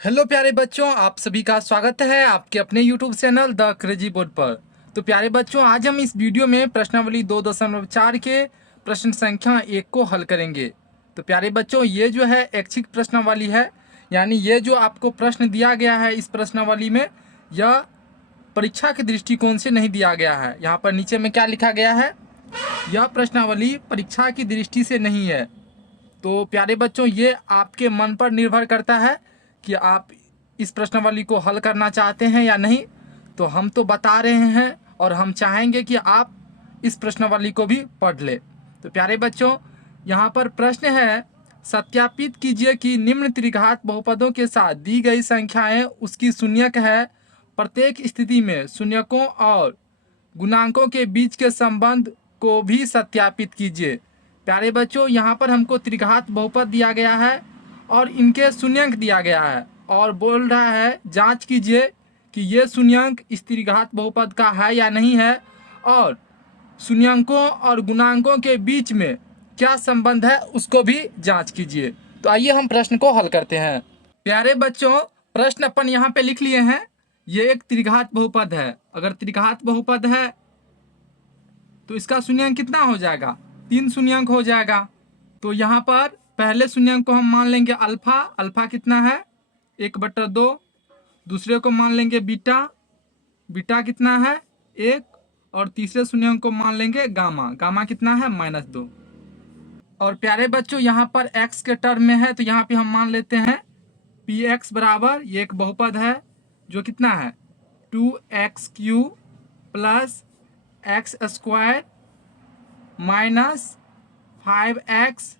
Hello प्यारे बच्चों, आप सभी का स्वागत है आपके अपने YouTube channel the crazy board पर। तो प्यारे बच्चों, आज हम इस वीडियो में प्रश्नावली 2.4 के प्रश्न संख्या 1 को हल करेंगे। तो प्यारे बच्चों, ये जो है ऐच्छिक प्रश्नावली है, यानी ये जो आपको प्रश्न दिया गया है इस प्रश्नावली में, यह परीक्षा के दृष्टिकोण से नहीं दिया गया है। यहाँ पर नीचे में क्या लिखा गया है, यह प्रश्नावली परीक्षा की दृष्टि से नहीं है। तो प्यारे बच्चों, ये आपके मन पर निर्भर करता है कि आप इस प्रश्नावली को हल करना चाहते हैं या नहीं। तो हम तो बता रहे हैं और हम चाहेंगे कि आप इस प्रश्नावली को भी पढ़ ले। तो प्यारे बच्चों, यहाँ पर प्रश्न है, सत्यापित कीजिए कि निम्न त्रिघात बहुपदों के साथ दी गई संख्याएं उसकी शून्यक है। प्रत्येक स्थिति में शून्यकों और गुणांकों के बीच के संबंध को भी सत्यापित कीजिए। प्यारे बच्चों, यहाँ पर हमको त्रिघात बहुपद दिया गया है और इनके शून्यंक दिया गया है और बोल रहा है जांच कीजिए कि ये शून्यंक इस त्रिघात बहुपद का है या नहीं है, और शून्यंकों और गुणांकों के बीच में क्या संबंध है उसको भी जांच कीजिए। तो आइए हम प्रश्न को हल करते हैं। प्यारे बच्चों, प्रश्न अपन यहाँ पे लिख लिए हैं। ये एक त्रिघात बहुपद है। अगर त्रिघात बहुपद है तो इसका शून्यंक कितना हो जाएगा, 3 शून्यंक हो जाएगा। तो यहाँ पर पहले शून्यंक को हम मान लेंगे अल्फा। अल्फा कितना है, 1/2। दूसरे को मान लेंगे बीटा। बीटा कितना है, 1। और तीसरे शून्यंक को मान लेंगे गामा। गामा कितना है, -2। और प्यारे बच्चों, यहाँ पर x के टर्म में है तो यहाँ पे हम मान लेते हैं px बराबर, ये एक बहुपद है जो कितना है, 2x³ plus x² minus 5x।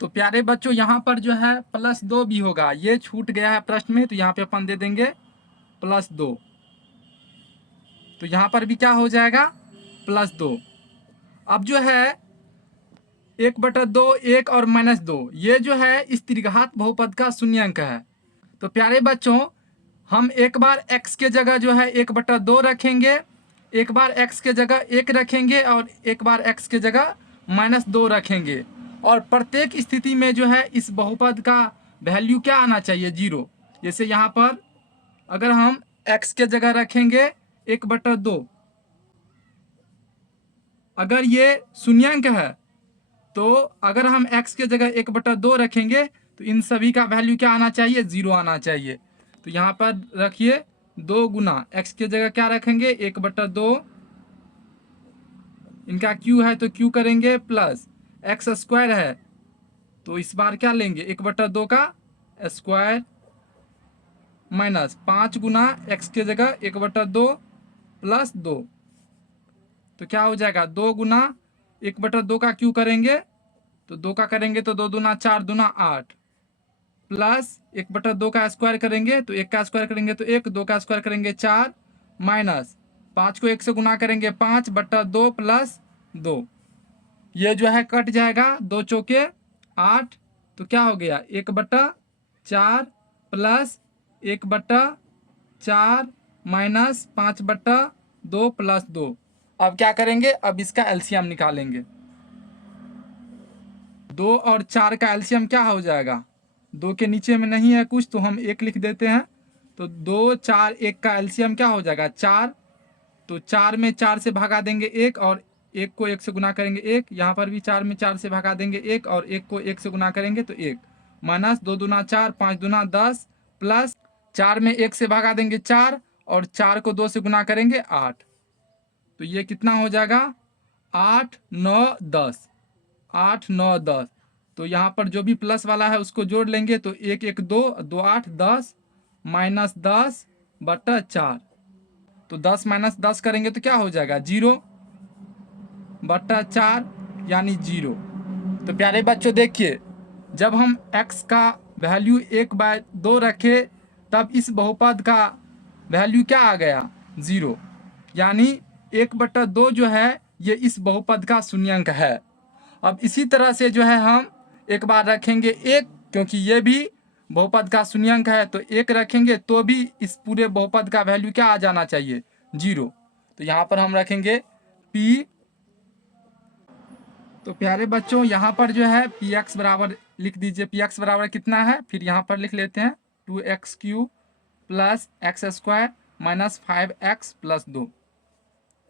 तो प्यारे बच्चों, यहाँ पर जो है +2 भी होगा, ये छूट गया है प्रश्न में, तो यहाँ पे अपन दे देंगे +2। तो यहाँ पर भी क्या हो जाएगा, +2। अब जो है 1/2, 1 और -2, ये जो है इस त्रिघात बहुपद का शून्यंक है। तो प्यारे बच्चों, हम एक बार x के जगह जो है 1/2 रखेंगे, एक बार x के जगह 1 रखेंगे और एक बार x के जगह -2 रखेंगे। और प्रत्येक स्थिति में जो है इस बहुपद का वैल्यू क्या आना चाहिए, 0। जैसे यहाँ पर अगर हम x के जगह रखेंगे 1/2, अगर ये शून्यंक है तो अगर हम x के जगह 1/2 रखेंगे तो इन सभी का वैल्यू क्या आना चाहिए, 0 आना चाहिए। तो यहाँ पर रखिए 2 गुना x के जगह क्या रखेंगे, 1/2। इनका q है तो q करेंगे, प्लस x² है तो इस बार क्या लेंगे, 1/2 का स्क्वायर, माइनस 5 गुना x के जगह 1/2 प्लस 2। तो क्या हो जाएगा, 2 गुना 1/2 का q करेंगे तो 2 का करेंगे तो 2 दूना 4 दूना 8, प्लस 1/2 का स्क्वायर करेंगे तो 1 का स्क्वायर करेंगे तो 1, 2 का स्क्वायर करेंगे 4, माइनस 5 को 1 से गुना करेंगे 5/2 प्लस 2। ये जो है कट जाएगा, 2 चौके 8। तो क्या हो गया, 1/4 प्लस 1/4 माइनस 5/2 प्लस 2। अब क्या करेंगे, अब इसका एलसीएम निकालेंगे। 2 और 4 का एलसीएम क्या हो जाएगा, 2 के नीचे में नहीं है कुछ तो हम 1 लिख देते हैं। तो 2, 4, 1 का एलसीएम क्या हो जाएगा, 4। तो 4 में 4 से भगा देंगे 1 और 1 को 1 से गुना करेंगे 1। यहाँ पर भी 4 में 4 से भगा देंगे 1 और 1 को 1 से गुना करेंगे तो 1, माइनस 2 दूना 4, 5 दूना 10, प्लस 4 में 1 से भगा देंगे 4 और 4 को 2 से गुना करेंगे 8। तो ये कितना हो जाएगा, 8, 9, 10, 8, 9, 10। तो यहाँ पर जो भी प्लस वाला है उसको जोड़ लेंगे तो 1, 1, 2, 2, 8, 10, -10/4। तो 10 माइनस 10 करेंगे तो क्या हो जाएगा, 0/4 यानी 0। तो प्यारे बच्चों देखिए, जब हम x का वैल्यू 1/2 रखे तब इस बहुपद का वैल्यू क्या आ गया, 0। यानी 1/2 जो है ये इस बहुपद का शून्यंक है। अब इसी तरह से जो है हम एक बार रखेंगे 1, क्योंकि ये भी बहुपद का शून्यंक है, तो 1 रखेंगे तो भी इस पूरे बहुपद का वैल्यू क्या आ जाना चाहिए, 0। तो यहाँ पर हम रखेंगे p। तो प्यारे बच्चों, यहाँ पर जो है px बराबर लिख दीजिए, px बराबर कितना है, फिर यहाँ पर लिख लेते हैं 2x³ plus x square minus 5x plus 2।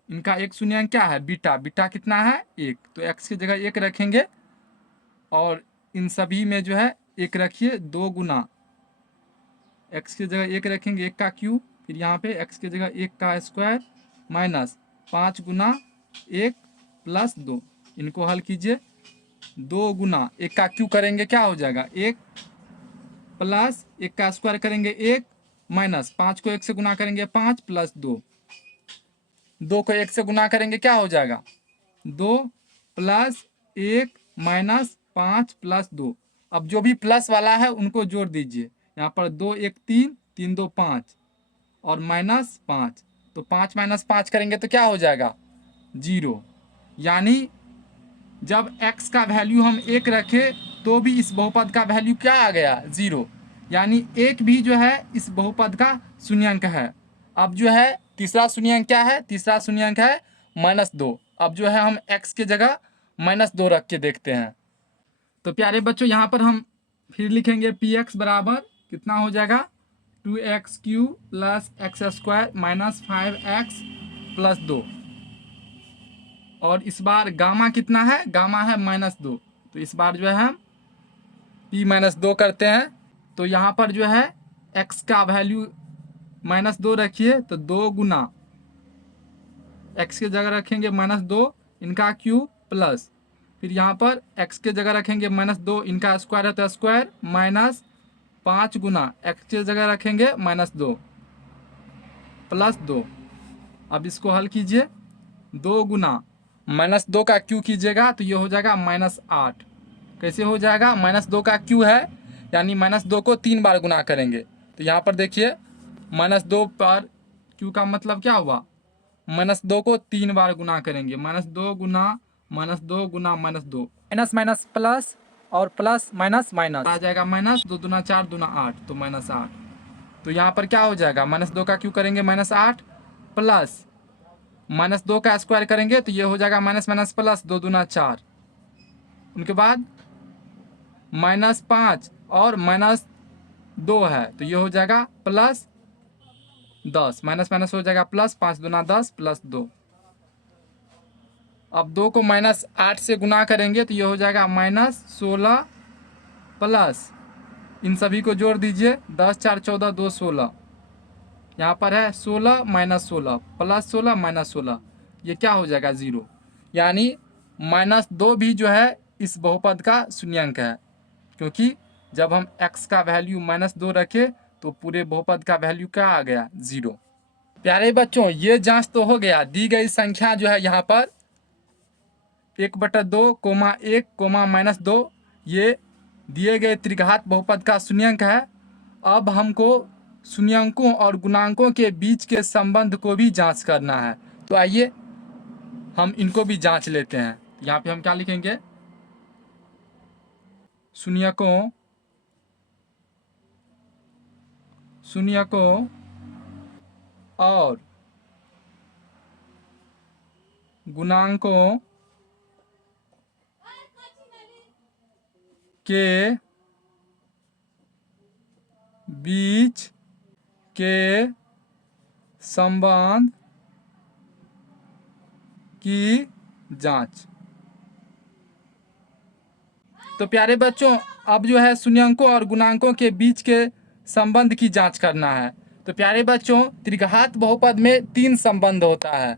इनका एक शून्यांक क्या है? बीटा। बीटा कितना है? 1। तो x की जगह 1 रखेंगे और इन सभी में जो है 1 रखिए, 2 गुना x की जगह 1 रखेंगे, 1 का क्यूब, फिर यहाँ पे x की जगह 1 का स्क्वायर माइनस 5 गुना 1 प्लस 2। इनको हल कीजिए। 2 गुना 1 का क्यूब करेंगे क्या हो जाएगा? 1 प्लस 1 का स्क्वायर करेंगे 1 माइनस 5 को 1 से गुना करेंगे 5 प्लस 2। 2 को 1 से गुना करेंगे क्या हो जाएगा? 2 प्लस 1 माइनस 5 प्लस 2। अब जो भी प्लस वाला है उनको जोड़ दीजिए। यहाँ पर 2 1 3, 3 2 5 और माइनस 5। तो 5 माइनस 5 करेंगे तो क्या हो जाएगा? 0। यानी जब x का वैल्यू हम 1 रखें तो भी इस बहुपद का वैल्यू क्या आ गया? 0। यानी 1 भी जो है इस बहुपद का शून्यांक है। अब जो है तीसरा शून्यांक क्या है? तीसरा शून्यांक है -2। अब जो है हम x की जगह -2 रख के देखते हैं। तो प्यारे बच्चों यहाँ पर हम फिर लिखेंगे px बराबर कितना हो जाएगा? 2x³ plus x square minus 5x plus 2। और इस बार गामा कितना है? गामा है -2। तो इस बार जो है हम p-2 करते हैं। तो यहाँ पर जो है x का वैल्यू -2 रखिए, तो 2 गुना x की जगह रखेंगे -2 इनका क्यूब प्लस, फिर यहाँ पर x की जगह रखेंगे -2 इनका स्क्वायर है तो स्क्वायर माइनस 5 गुना x की जगह रखेंगे -2 प्लस 2। अब इसको हल कीजिए। 2 गुना -2 का क्यू कीजिएगा तो ये हो जाएगा -8। कैसे हो जाएगा? -2 का क्यू है यानी -2 को 3 बार गुना करेंगे। तो यहाँ पर देखिए -2 पर क्यू का मतलब क्या हुआ? -2 को 3 बार गुना करेंगे। -2 गुना -2 गुना -2, माइनस माइनस प्लस और प्लस माइनस माइनस आ जाएगा माइनस। 2 दूना 4 दूना 8 तो -8। तो यहाँ पर क्या हो जाएगा? -2 का क्यू करेंगे -8 प्लस -2 का स्क्वायर करेंगे तो ये हो जाएगा माइनस माइनस प्लस, 2 दूना 4। उनके बाद -5 और -2 है तो ये हो जाएगा +10। माइनस माइनस हो जाएगा प्लस, 5 दूना 10 प्लस 2। अब 2 को -8 से गुना करेंगे तो ये हो जाएगा -16 प्लस, इन सभी को जोड़ दीजिए, 10 4 14 2 16। यहाँ पर है 16 माइनस 16 प्लस 16 माइनस 16, ये क्या हो जाएगा? 0। यानी -2 भी जो है इस बहुपद का शून्यांक है, क्योंकि जब हम x का वैल्यू -2 रखे तो पूरे बहुपद का वैल्यू क्या आ गया? 0। प्यारे बच्चों ये जांच तो हो गया। दी गई संख्या जो है यहाँ पर 1/2, 1, -2 ये दिए गए त्रिघात बहुपद का शून्यांक है। अब हमको शून्यांकों और गुणांकों के बीच के संबंध को भी जांच करना है। तो आइए हम इनको भी जांच लेते हैं। यहाँ पे हम क्या लिखेंगे? शून्यकों और गुणांकों के बीच के संबंध की जांच। तो प्यारे बच्चों अब जो है शून्यांकों और गुणांकों के बीच के संबंध की जांच करना है। तो प्यारे बच्चों त्रिघात बहुपद में 3 संबंध होता है।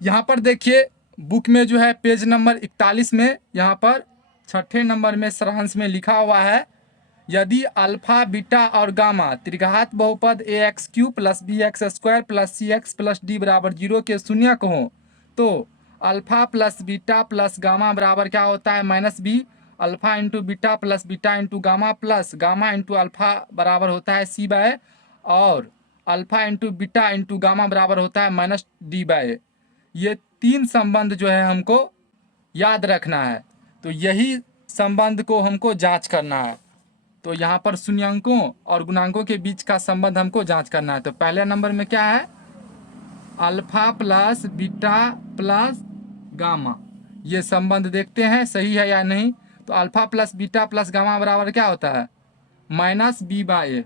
यहाँ पर देखिए बुक में जो है पेज नंबर 41 में यहाँ पर 6ठे नंबर में सारांश में लिखा हुआ है, यदि अल्फा बीटा और गामा त्रिघात बहुपद ax³ plus bx² plus cx plus d बराबर 0 के शून्यक हों तो alpha plus beta plus gamma बराबर क्या होता है? -b। Alpha into beta plus beta into gamma plus gamma into alpha बराबर होता है c/, और alpha into beta into gamma बराबर होता है -d/। ये 3 संबंध जो है हमको याद रखना है। तो यही संबंध को हमको जांच करना है। तो यहाँ पर शून्यांकों और गुणांकों के बीच का संबंध हमको जांच करना है। तो पहले नंबर में क्या है? Alpha plus beta plus gamma. ये संबंध देखते हैं सही है या नहीं। तो alpha plus beta plus gamma बराबर क्या होता है? माइनस बी बाय ए।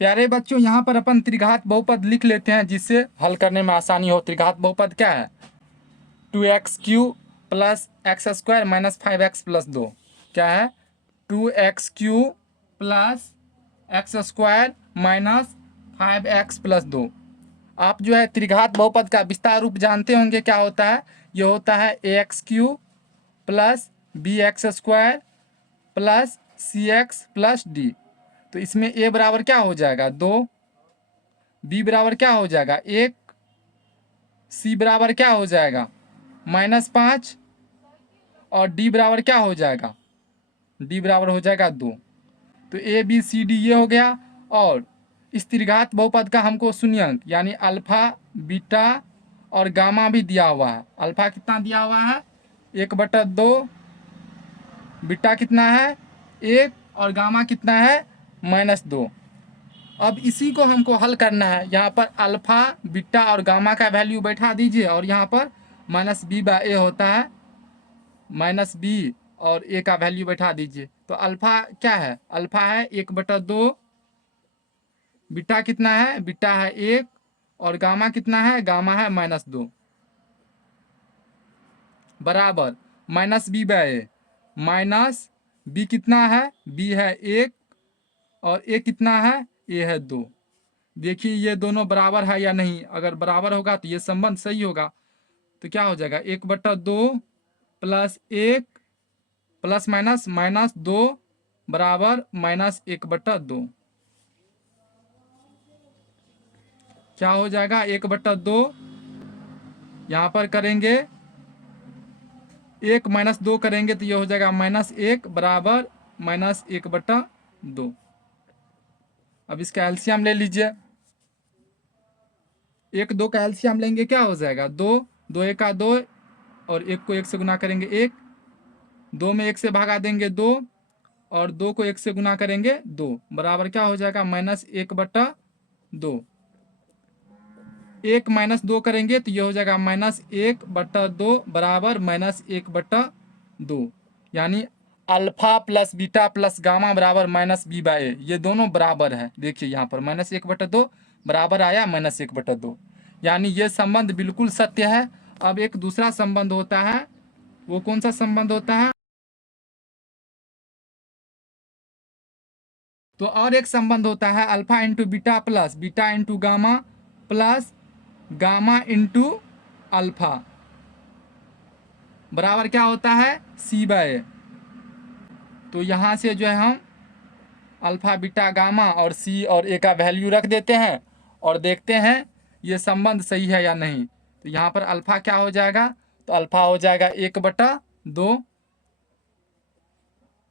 प्यारे बच्चों, यहाँ पर अपन त्रिघात बहुपद लिख लेते हैं जिससे हल करने में आसानी हो। त्रिघात बहुपद क्या है? 2x³ plus x square minus 5x plus 2। क्या है? 2x³ plus x square minus 5x plus 2। आप जो है त्रिघात बहुपद का विस्तार रूप जानते होंगे, क्या होता है? ये होता है ax³ plus bx² plus cx plus d। तो इसमें a बराबर क्या हो जाएगा? 2, b बराबर क्या हो जाएगा? 1, c बराबर क्या हो जाएगा? -5 और d बराबर क्या हो जाएगा? d बराबर हो जाएगा 2। तो a b c d ये हो गया। और इस त्रिघात बहुपद का हमको शून्यंक यानी अल्फा, बीटा और गामा भी दिया हुआ है। अल्फा कितना दिया हुआ है? 1/2। बीटा कितना है? 1। और गामा कितना है? -2। अब इसी को हमको हल करना है। यहाँ पर अल्फा, बीटा और गामा का वैल्यू बैठा दीजिए और यहाँ पर -b/a होता है, -b और a का वैल्यू बैठा दीजिए। तो अल्फा क्या है? अल्फा है 1/2। बीटा कितना है? बीटा है 1। और गामा कितना है? गामा है -2 बराबर -b/a। माइनस b कितना है? b है 1 और a कितना है? a है 2। देखिए ये दोनों बराबर है या नहीं। अगर बराबर होगा तो ये संबंध सही होगा। तो क्या हो जाएगा? 1/2 प्लस 1 प्लस -2 बराबर -1/2। क्या हो जाएगा? 1/2 यहाँ पर करेंगे 1 -2 करेंगे तो ये हो जाएगा -1 बराबर -1/2। अब इसका एलसीएम ले लीजिए। 1 2 का एलसीएम लेंगे, क्या हो जाएगा? 2 2 1 का 2 और 1 को 1 से गुना करेंगे 1। 2 में 1 से भागा देंगे 2 और 2 को 1 से गुना करेंगे 2 बराबर क्या हो जाएगा? -1/2। 1 -2 करेंगे तो ये हो जाएगा -1/2 बराबर -1/2। यानी alpha plus beta plus gamma बराबर -b/a। ये दोनों बराबर है। देखिए यहाँ पर -1/2 बराबर आया -1/2। यानी ये संबंध बिल्कुल सत्य है। अब एक दूसरा संबंध होता है, वो कौन सा संबंध होता है? तो और एक संबंध होता है alpha into beta plus beta into gamma plus gamma into alpha बराबर क्या होता है? c/a। तो यहाँ से जो है हम अल्फा, बीटा, गामा और c और a का वैल्यू रख देते हैं और देखते हैं ये संबंध सही है या नहीं। तो यहाँ पर अल्फा क्या हो जाएगा? तो अल्फा हो जाएगा 1/2।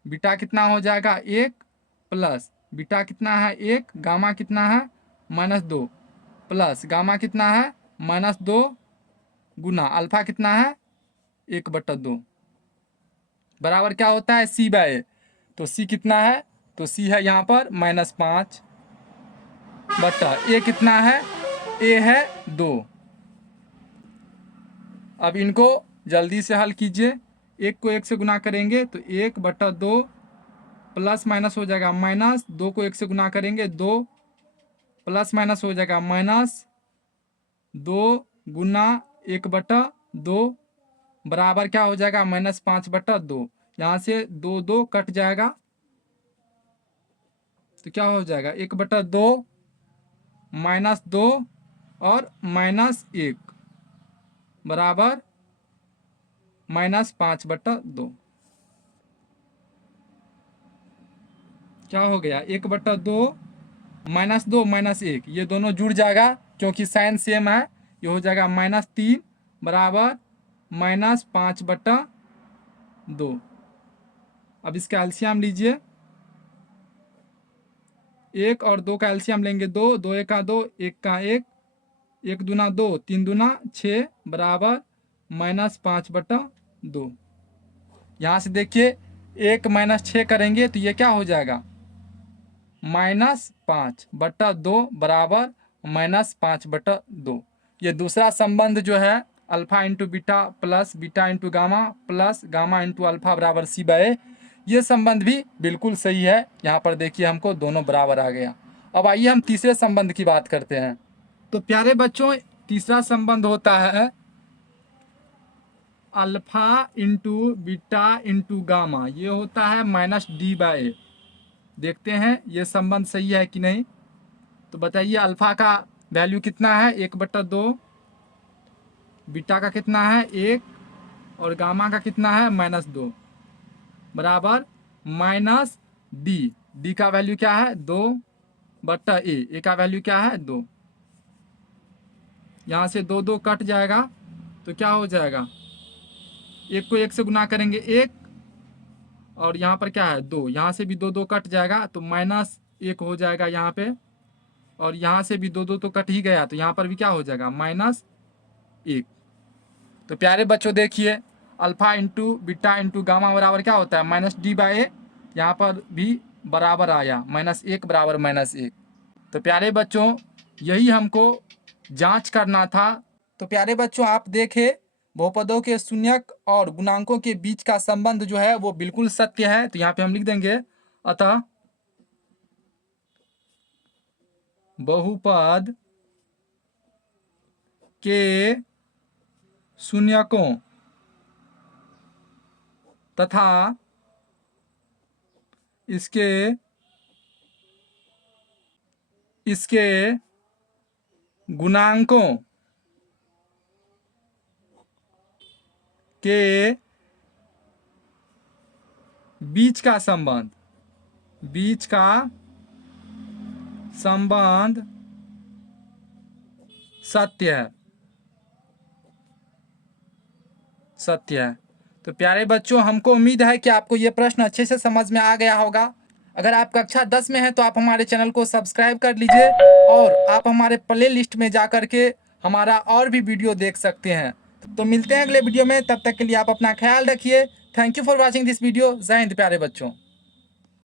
बीटा कितना हो जाएगा? 1 प्लस बीटा कितना है? 1। गामा कितना है? -2 प्लस गामा कितना है? -2 गुना अल्फा कितना है? 1/2 बराबर क्या होता है? c/a। तो c कितना है? तो c है यहाँ पर -5 बटा a कितना है? a है 2। अब इनको जल्दी से हल कीजिए। 1 को 1 से गुना करेंगे तो 1/2 प्लस माइनस हो जाएगा माइनस, 2 को 1 से गुना करेंगे 2 प्लस माइनस हो जाएगा -2 गुना 1/2 बराबर क्या हो जाएगा? -5/2। यहाँ से 2 2 कट जाएगा तो क्या हो जाएगा? 1/2 -2 और -1 बराबर -5/2। क्या हो गया? 1/2 -2 -1 ये दोनों जुड़ जाएगा क्योंकि साइन सेम है। ये हो जाएगा -3 बराबर -5/2। अब इसका एलसीएम लीजिए। 1 और 2 का एलसीएम लेंगे 2 2 1 का 2 1 का 1 1 दूना 2 3 दूना 6 बराबर -5/2। यहाँ से देखिए 1 -6 करेंगे तो ये क्या हो जाएगा? -5/2 बराबर -5/2। ये दूसरा संबंध जो है alpha into beta plus beta into gamma plus gamma into alpha बराबर सी बाय ए। ये संबंध भी बिल्कुल सही है। यहाँ पर देखिए हमको दोनों बराबर आ गया। अब आइए हम तीसरे संबंध की बात करते हैं। तो प्यारे बच्चों, तीसरा संबंध होता है alpha into beta into gamma, ये होता है माइनस डी बाय ए। देखते हैं ये संबंध सही है कि नहीं। तो बताइए अल्फा का वैल्यू कितना है, 1/2, बीटा का कितना है 1, और गामा का कितना है -2 बराबर माइनस डी। डी का वैल्यू क्या है 2/a, ए का वैल्यू क्या है 2। यहाँ से 2 2 कट जाएगा तो क्या हो जाएगा, 1 को 1 से गुना करेंगे 1, और यहाँ पर क्या है 2, यहाँ से भी 2 2 कट जाएगा तो -1 हो जाएगा यहाँ पे, और यहाँ से भी 2 2 तो कट ही गया तो यहाँ पर भी क्या हो जाएगा -1। तो प्यारे बच्चों देखिए alpha into beta into gamma बराबर क्या होता है -d/a। यहाँ पर भी बराबर आया -1 बराबर -1। तो प्यारे बच्चों यही हमको जांच करना था। तो प्यारे बच्चों आप देखें बहुपदों के शून्यक और गुणांकों के बीच का संबंध जो है वो बिल्कुल सत्य है। तो यहाँ पे हम लिख देंगे अतः बहुपद के शून्यकों तथा इसके गुणांकों के बीच का संबंध सत्य है। तो प्यारे बच्चों हमको उम्मीद है कि आपको ये प्रश्न अच्छे से समझ में आ गया होगा। अगर आप कक्षा 10 में हैं तो आप हमारे चैनल को सब्सक्राइब कर लीजिए और आप हमारे प्ले लिस्ट में जा कर के हमारा और भी वीडियो देख सकते हैं। तो मिलते हैं अगले वीडियो में, तब तक के लिए आप अपना ख्याल रखिए। Thank you for watching this video. जय हिंद प्यारे बच्चों।